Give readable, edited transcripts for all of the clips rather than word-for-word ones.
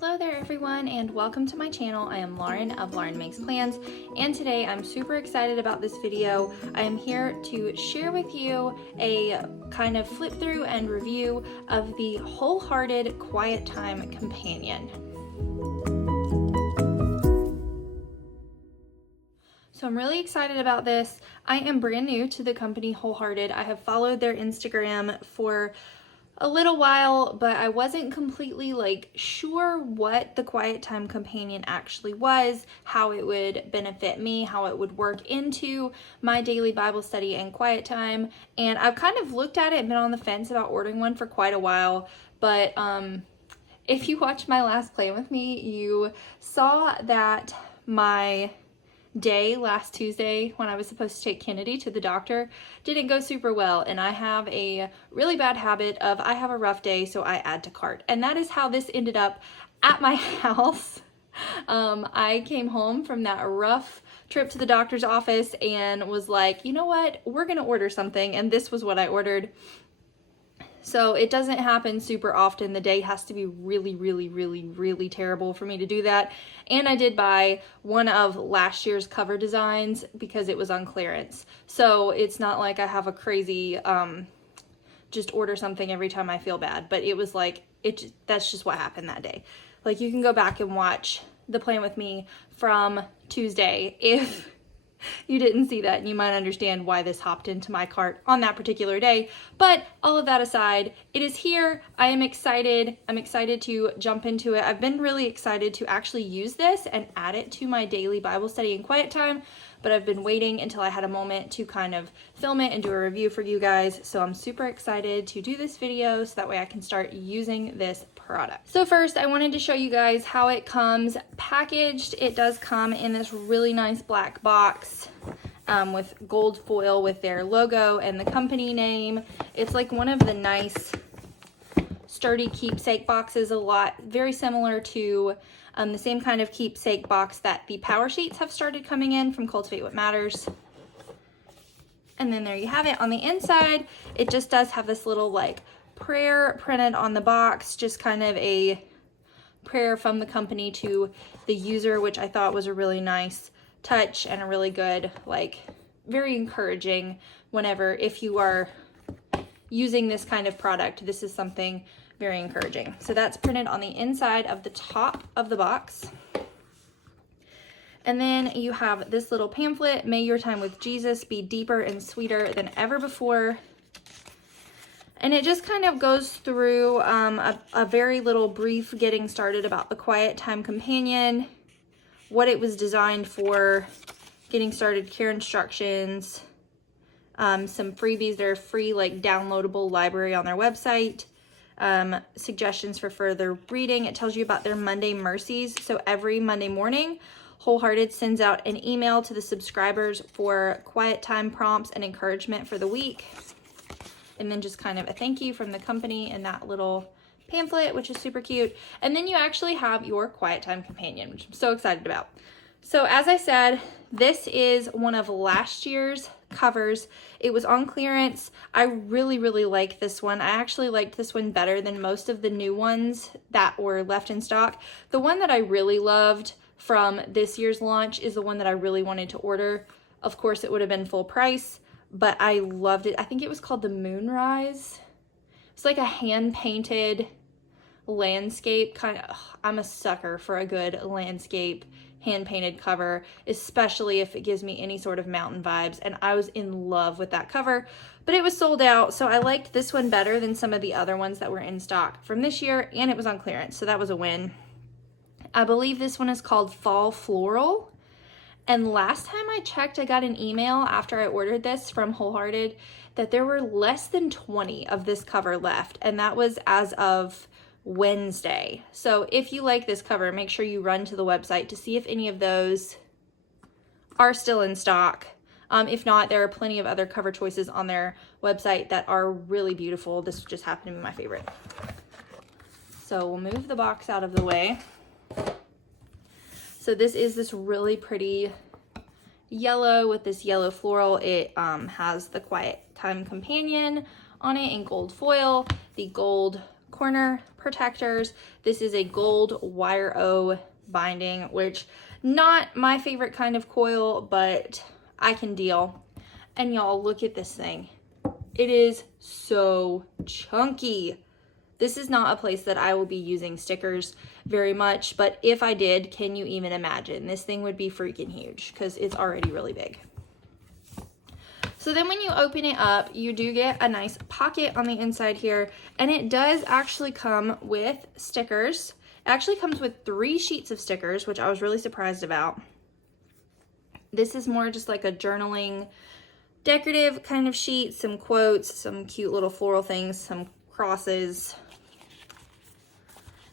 Hello there everyone and welcome to my channel. I am Lauren of Lauren Makes Plans, and today I'm super excited about this video. I am here to share with you a kind of flip through and review of the WHOLEHEARTED Quiet Time Companion. So I'm really excited about this. I am brand new to the company WHOLEHEARTED. I have followed their Instagram for a little while, but I wasn't completely sure what the Quiet Time Companion actually was, how it would benefit me, how it would work into my daily Bible study and quiet time. And I've kind of looked at it and been on the fence about ordering one for quite a while, but if you watched my last Plan With Me, you saw that my day last Tuesday when I was supposed to take Kennedy to the doctor didn't go super well, and I have a really bad habit of I have a rough day so I add to cart, and that is how this ended up at my house. I came home from that rough trip to the doctor's office and was like, you know what, we're gonna order something, and this was what I ordered. So it doesn't happen super often. The day has to be really terrible for me to do that. And I did buy one of last year's cover designs because it was on clearance. So it's not like I have a crazy, just order something every time I feel bad. But it was that's just what happened that day. Like, you can go back and watch the Plan With Me from Tuesday if you didn't see that, and you might understand why this hopped into my cart on that particular day. But all of that aside, it is here. I am excited. I'm excited to jump into it. I've been really excited to actually use this and add it to my daily Bible study and quiet time, but I've been waiting until I had a moment to kind of film it and do a review for you guys. So I'm super excited to do this video so that way I can start using this product. So first, I wanted to show you guys how it comes packaged. It does come in this really nice black box with gold foil with their logo and the company name. It's like one of the nice sturdy keepsake boxes, very similar to the same kind of keepsake box that the power sheets have started coming in from Cultivate What Matters. And then there you have it. On the inside, it just does have this little prayer printed on the box, just kind of a prayer from the company to the user, which I thought was a really nice touch and a really good, very encouraging whenever, if you are using this kind of product, this is something very encouraging. So that's printed on the inside of the top of the box. And then you have this little pamphlet, May Your Time with Jesus Be Deeper and Sweeter Than Ever Before. And it just kind of goes through a very little brief getting started about the Quiet Time Companion, what it was designed for, getting started care instructions, some freebies. They're a free downloadable library on their website, suggestions for further reading. It tells you about their Monday Mercies. So every Monday morning, WHOLEHEARTED sends out an email to the subscribers for quiet time prompts and encouragement for the week. And then just kind of a thank you from the company in that little pamphlet, which is super cute. And then you actually have your Quiet Time Companion, which I'm so excited about. So as I said, this is one of last year's covers. It was on clearance. I really like this one. I actually liked this one better than most of the new ones that were left in stock. The one that I really loved from this year's launch is the one that I really wanted to order. Of course, it would have been full price, but I loved it. I think it was called the Moonrise. It's like a hand-painted landscape kind of. I'm a sucker for a good landscape hand-painted cover, especially if it gives me any sort of mountain vibes, and I was in love with that cover, but it was sold out, so I liked this one better than some of the other ones that were in stock from this year, and it was on clearance, so that was a win. I believe this one is called Fall Floral. And last time I checked, I got an email after I ordered this from WHOLEHEARTED that there were less than 20 of this cover left, and that was as of Wednesday. So if you like this cover, make sure you run to the website to see if any of those are still in stock. If not, there are plenty of other cover choices on their website that are really beautiful. This just happened to be my favorite. So we'll move the box out of the way. So this is this really pretty yellow with this yellow floral. It has the Quiet Time Companion on it in gold foil, the gold corner protectors. This is a gold wire O binding, which not my favorite kind of coil, but I can deal. And y'all, look at this thing. It is so chunky. This is not a place that I will be using stickers very much, but if I did, can you even imagine? This thing would be freaking huge because it's already really big. So then when you open it up, you do get a nice pocket on the inside here, and it does actually come with stickers. It actually comes with 3 sheets of stickers, which I was really surprised about. This is more just like a journaling, decorative kind of sheet, some quotes, some cute little floral things, some crosses.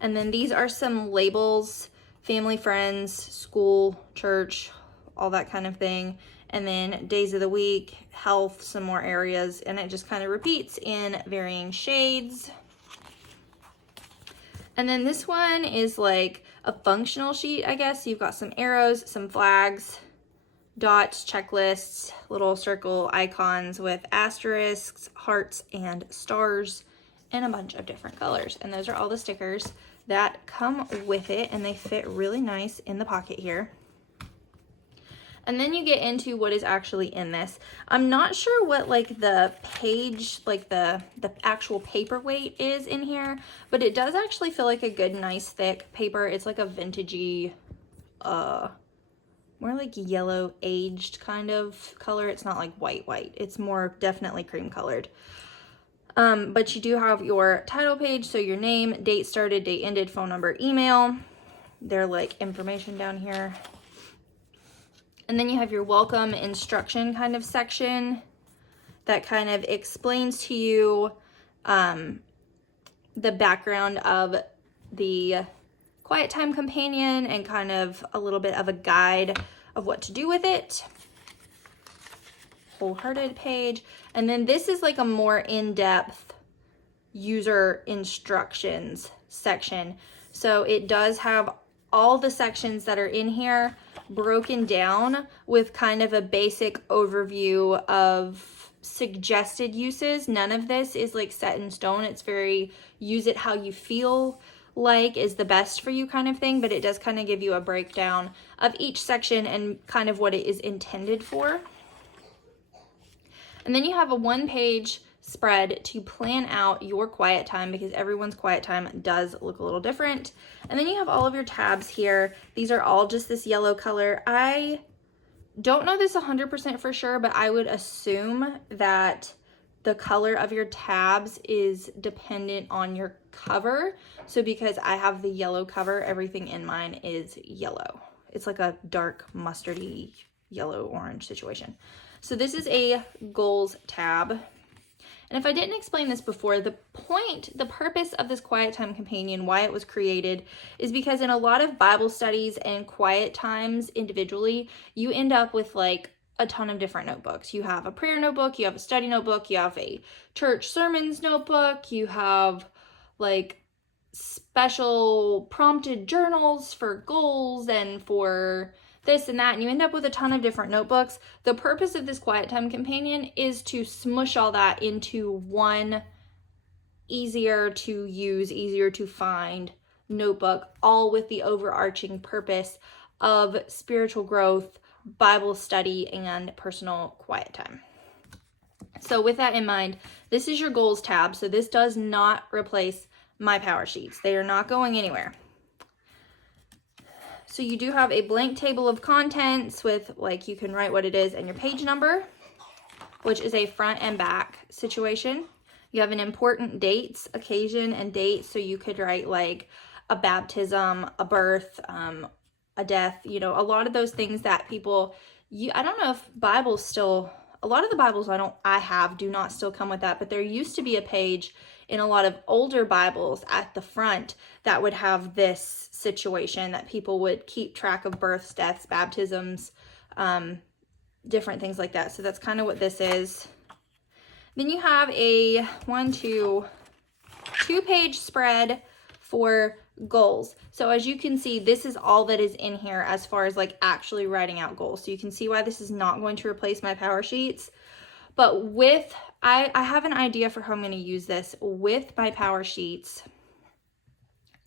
And then these are some labels, family, friends, school, church, all that kind of thing. And then days of the week, health, some more areas, and it just kind of repeats in varying shades. And then this one is like a functional sheet, I guess. You've got some arrows, some flags, dots, checklists, little circle icons with asterisks, hearts, and stars, and a bunch of different colors. And those are all the stickers that come with it, and they fit really nice in the pocket here. And then you get into what is actually in this. I'm not sure what like the page, like the actual paper weight is in here, but it does actually feel like a good, nice, thick paper. It's like a vintagey, more like yellow aged kind of color. It's not like white. It's more definitely cream colored. But you do have your title page, so your name, date started, date ended, phone number, email. They're like information down here. And then you have your welcome instruction kind of section that kind of explains to you the background of the Quiet Time Companion and kind of a little bit of a guide of what to do with it. Wholehearted page. And then this is like a more in-depth user instructions section. So it does have all the sections that are in here broken down with kind of a basic overview of suggested uses. None of this is like set in stone. It's very use it how you feel like is the best for you kind of thing, but it does kind of give you a breakdown of each section and kind of what it is intended for. And then you have a 1-page spread to plan out your quiet time, because everyone's quiet time does look a little different. And then you have all of your tabs here. These are all just this yellow color. I don't know this 100% for sure, but I would assume that the color of your tabs is dependent on your cover. So because I have the yellow cover, everything in mine is yellow. It's like a dark mustardy yellow orange situation. So this is a goals tab. And if I didn't explain this before, the purpose of this Quiet Time Companion, why it was created, is because in a lot of Bible studies and quiet times individually, you end up with like a ton of different notebooks. You have a prayer notebook, you have a study notebook, you have a church sermons notebook, you have like special prompted journals for goals and for this and that, and you end up with a ton of different notebooks. The purpose of this Quiet Time Companion is to smush all that into one easier to use, easier to find notebook, all with the overarching purpose of spiritual growth, Bible study, and personal quiet time. So with that in mind, this is your goals tab. So this does not replace my power sheets. They are not going anywhere. So you do have a blank table of contents with like, you can write what it is and your page number, which is a front and back situation. You have an important dates, occasion, and date. So you could write like a baptism, a birth, a death, you know, a lot of those things that people, I don't know if Bibles still, a lot of the Bibles I have do not still come with that, but there used to be a page in a lot of older Bibles at the front that would have this situation that people would keep track of births, deaths, baptisms, different things like that. So that's kind of what this is. Then you have a 2-page spread for goals. So as you can see, this is all that is in here as far as like actually writing out goals. So you can see why this is not going to replace my power sheets. But with, I have an idea for how I'm going to use this with my power sheets.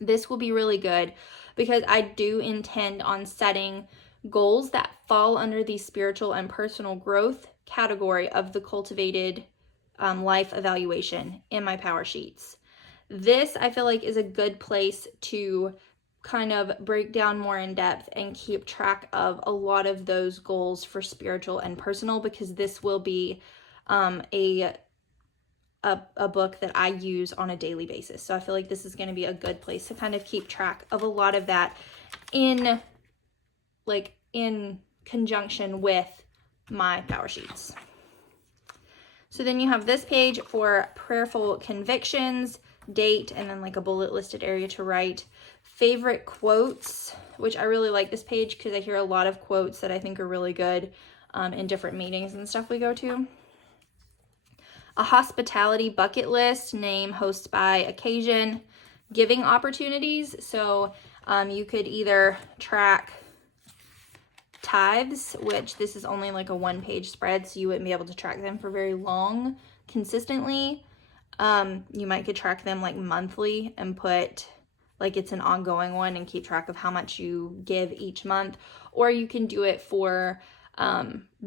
This will be really good because I do intend on setting goals that fall under the spiritual and personal growth category of the cultivated life evaluation in my power sheets. This, I feel like, is a good place to kind of break down more in depth and keep track of a lot of those goals for spiritual and personal, because this will be a book that I use on a daily basis. So I feel like this is going to be a good place to kind of keep track of a lot of that in conjunction with my power sheets. So then you have this page for prayerful convictions, date, and then like a bullet listed area to write. Favorite quotes, which I really like this page because I hear a lot of quotes that I think are really good in different meetings and stuff we go to. A hospitality bucket list, name, host by, occasion, giving opportunities. So you could either track tithes, which this is only like a 1-page spread, so you wouldn't be able to track them for very long consistently. You might could track them like monthly and put like it's an ongoing one and keep track of how much you give each month. Or you can do it for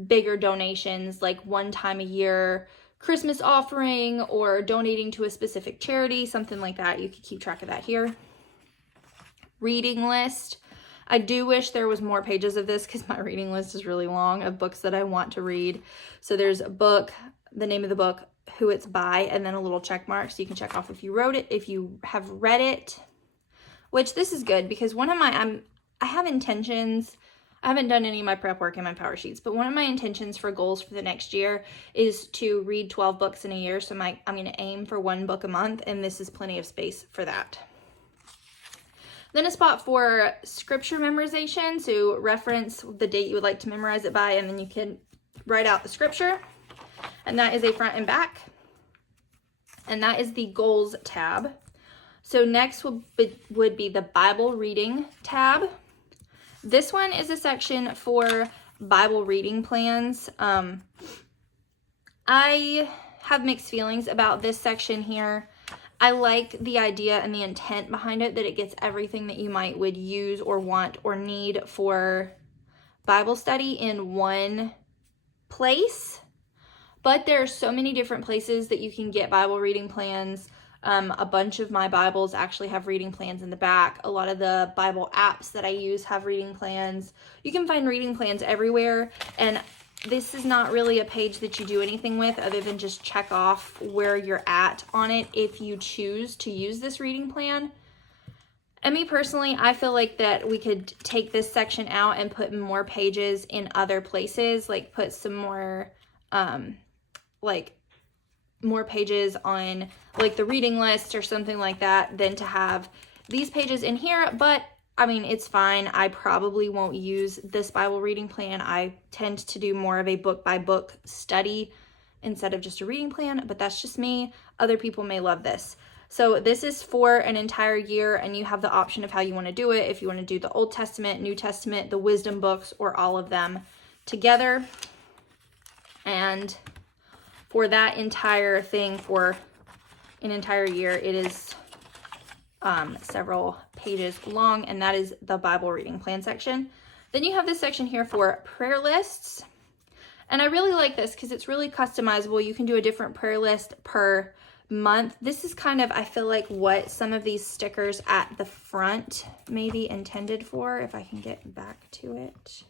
bigger donations, like one time a year Christmas offering or donating to a specific charity, something like that. You could keep track of that here. Reading list. I do wish there was more pages of this because my reading list is really long of books that I want to read. So there's a book, the name of the book, who it's by, and then a little check mark so you can check off if you wrote it, if you have read it, which this is good because one of my, I have intentions. I haven't done any of my prep work in my power sheets, but one of my intentions for goals for the next year is to read 12 books in a year. So I'm going to aim for 1 book a month, and this is plenty of space for that. Then a spot for scripture memorization. So reference the date you would like to memorize it by, and then you can write out the scripture. And that is a front and back. And that is the goals tab. So next would be the Bible reading tab. This one is a section for Bible reading plans. I have mixed feelings about this section here. I like the idea and the intent behind it, that it gets everything that you would use or want or need for Bible study in one place. But there are so many different places that you can get Bible reading plans. A bunch of my Bibles actually have reading plans in the back. A lot of the Bible apps that I use have reading plans. You can find reading plans everywhere, and this is not really a page that you do anything with other than just check off where you're at on it if you choose to use this reading plan. And me personally, I feel like that we could take this section out and put more pages in other places, like put some more more pages on like the reading list or something like that than to have these pages in here. But I mean, it's fine. I probably won't use this Bible reading plan. I tend to do more of a book by book study instead of just a reading plan, but that's just me. Other people may love this. So this is for an entire year, and you have the option of how you want to do it. If you want to do the Old Testament, New Testament, the wisdom books, or all of them together. And for that entire thing, for an entire year, it is several pages long, and that is the Bible reading plan section. Then you have this section here for prayer lists. And I really like this because it's really customizable. You can do a different prayer list per month. This is kind of, I feel like, what some of these stickers at the front may be intended for, if I can get back to it.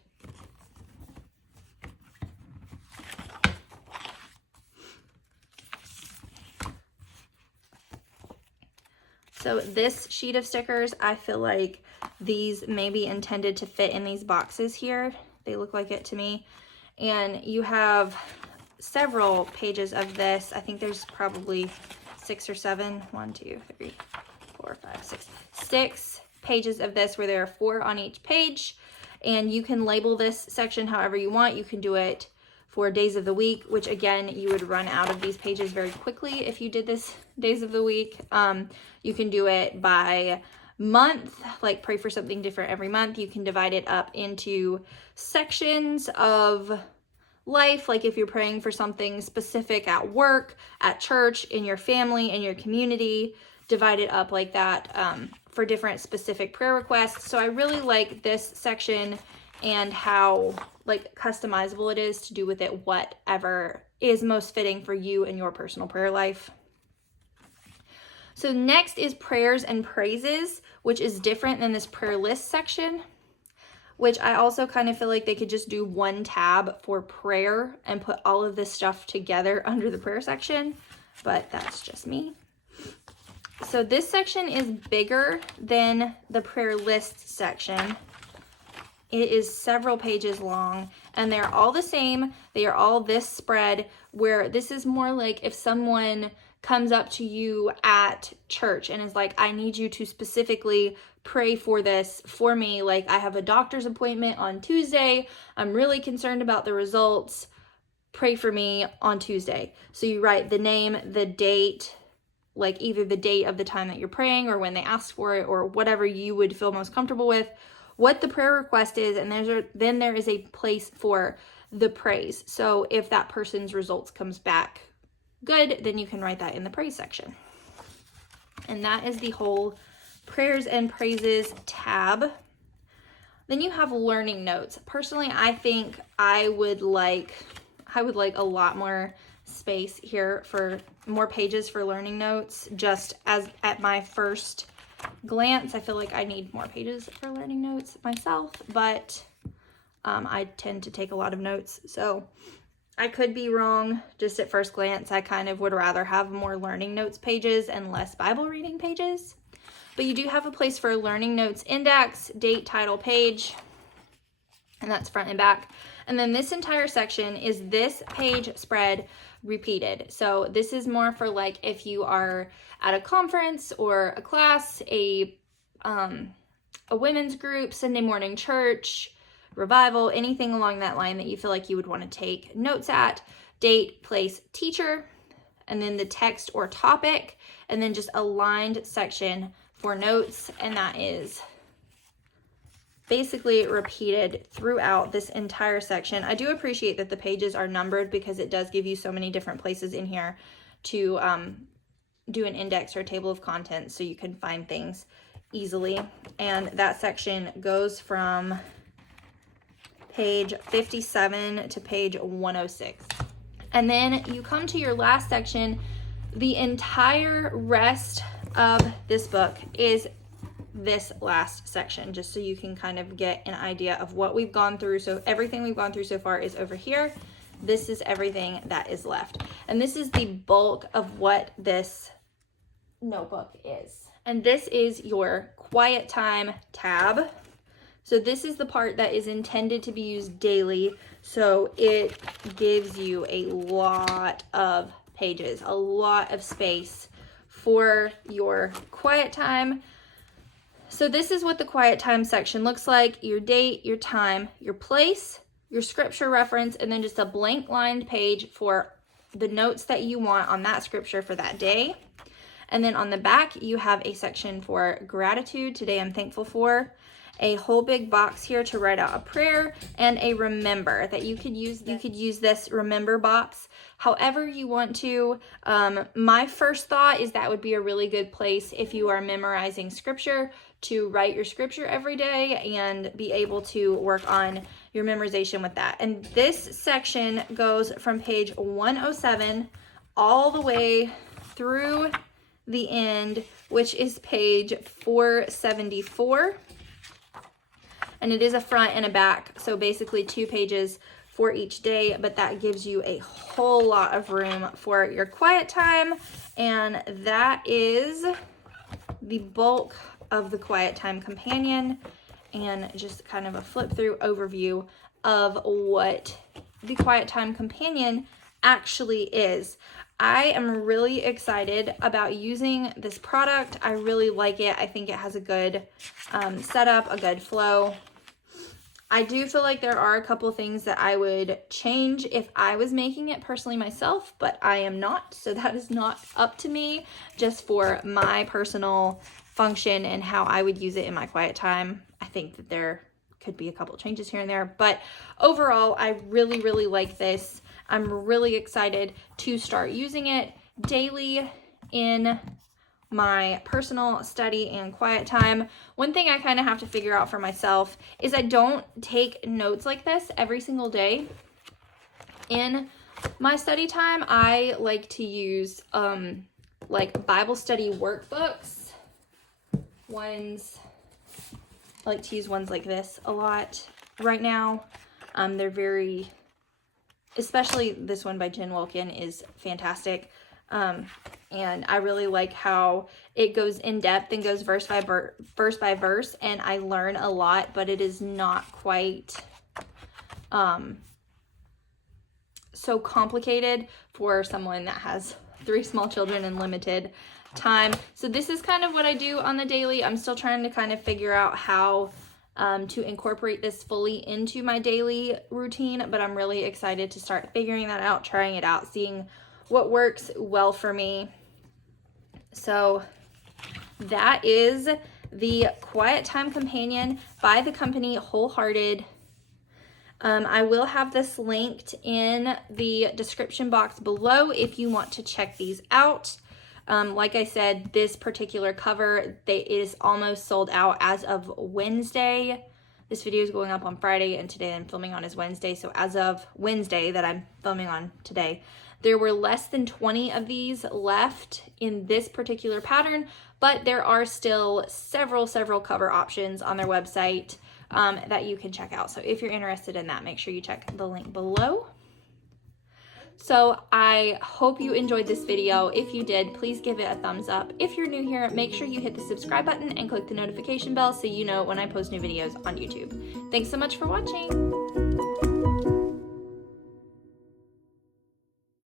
So this sheet of stickers, I feel like these may be intended to fit in these boxes here. They look like it to me. And you have several pages of this. I think there's probably 6 or 7. 1, 2, 3, 4, 5, 6. 6 pages of this where there are 4 on each page. And you can label this section however you want. You can do it for days of the week, which again, you would run out of these pages very quickly if you did this days of the week. You can do it by month, like pray for something different every month. You can divide it up into sections of life, like if you're praying for something specific at work, at church, in your family, in your community, divide it up like that for different specific prayer requests. So I really like this section and how like customizable it is to do with it whatever is most fitting for you and your personal prayer life. So next is prayers and praises, which is different than this prayer list section, which I also kind of feel like they could just do one tab for prayer and put all of this stuff together under the prayer section, but that's just me. So this section is bigger than the prayer list section. It is several pages long, and they're all the same. They are all this spread, where this is more like if someone comes up to you at church and is like, I need you to specifically pray for this for me. Like, I have a doctor's appointment on Tuesday. I'm really concerned about the results. Pray for me on Tuesday. So you write the name, the date, like either the date of the time that you're praying or when they ask for it or whatever you would feel most comfortable with, what the prayer request is, and then there is a place for the praise. So if that person's results comes back good, then you can write that in the praise section. And that is the whole prayers and praises tab. Then you have learning notes. Personally, I think I would like a lot more space here for more pages for learning notes. Just as at my first glance, I feel like I need more pages for learning notes myself, but I tend to take a lot of notes, so I could be wrong. Just at first glance, I kind of would rather have more learning notes pages and less Bible reading pages. But you do have a place for learning notes index, date, title, page, and that's front and back. And then this entire section is this page spread repeated. So this is more for like if you are at a conference or a class, a women's group, Sunday morning church, revival, anything along that line that you feel like you would want to take notes at. Date, place, teacher, and then the text or topic, and then just a lined section for notes, and that is basically repeated throughout this entire section. I do appreciate that the pages are numbered because it does give you so many different places in here to do an index or a table of contents so you can find things easily. And that section goes from page 57 to page 106. And then you come to your last section. The entire rest of this book is this last section, just so you can kind of get an idea of what we've gone through. So everything we've gone through so far is over here. This is everything that is left. And this is the bulk of what this notebook is. And this is your quiet time tab. So this is the part that is intended to be used daily. So it gives you a lot of pages, a lot of space for your quiet time. So this is what the quiet time section looks like: your date, your time, your place, your scripture reference, and then just a blank lined page for the notes that you want on that scripture for that day. And then on the back, you have a section for gratitude. Today I'm thankful for. A whole big box here to write out a prayer, and a remember that you could use. You could use this remember box however you want to. My first thought is that would be a really good place if you are memorizing scripture to write your scripture every day and be able to work on your memorization with that. And this section goes from page 107 all the way through the end, which is page 474. And it is a front and a back, so basically 2 pages for each day, but that gives you a whole lot of room for your quiet time. And that is the bulk of the Quiet Time Companion, and just kind of a flip through overview of what the Quiet Time Companion actually is. I am really excited about using this product. I really like it. I think it has a good setup, a good flow. I do feel like there are a couple things that I would change if I was making it personally myself, but I am not, so that is not up to me, just for my personal function and how I would use it in my quiet time. I think that they're could be a couple changes here and there, but overall, I really, really like this. I'm really excited to start using it daily in my personal study and quiet time. One thing I kind of have to figure out for myself is I don't take notes like this every single day in my study time. I like to use like Bible study workbooks. I like to use ones like this a lot right now. They're very, especially this one by Jen Wilkin is fantastic. And I really like how it goes in depth and goes verse by verse, and I learn a lot, but it is not quite so complicated for someone that has 3 small children and limited time. So this is kind of what I do on the daily. I'm still trying to kind of figure out how to incorporate this fully into my daily routine, but I'm really excited to start figuring that out, trying it out, seeing what works well for me. So that is the Quiet Time Companion by the company WHOLEHEARTED. I will have this linked in the description box below if you want to check these out. Like I said, this particular cover, it is almost sold out as of Wednesday. This video is going up on Friday, and today I'm filming on is Wednesday. So as of Wednesday that I'm filming on today, there were less than 20 of these left in this particular pattern, but there are still several cover options on their website that you can check out. So if you're interested in that, make sure you check the link below. So I hope you enjoyed this video. If you did, please give it a thumbs up. If you're new here, make sure you hit the subscribe button and click the notification bell so you know when I post new videos on YouTube. Thanks so much for watching.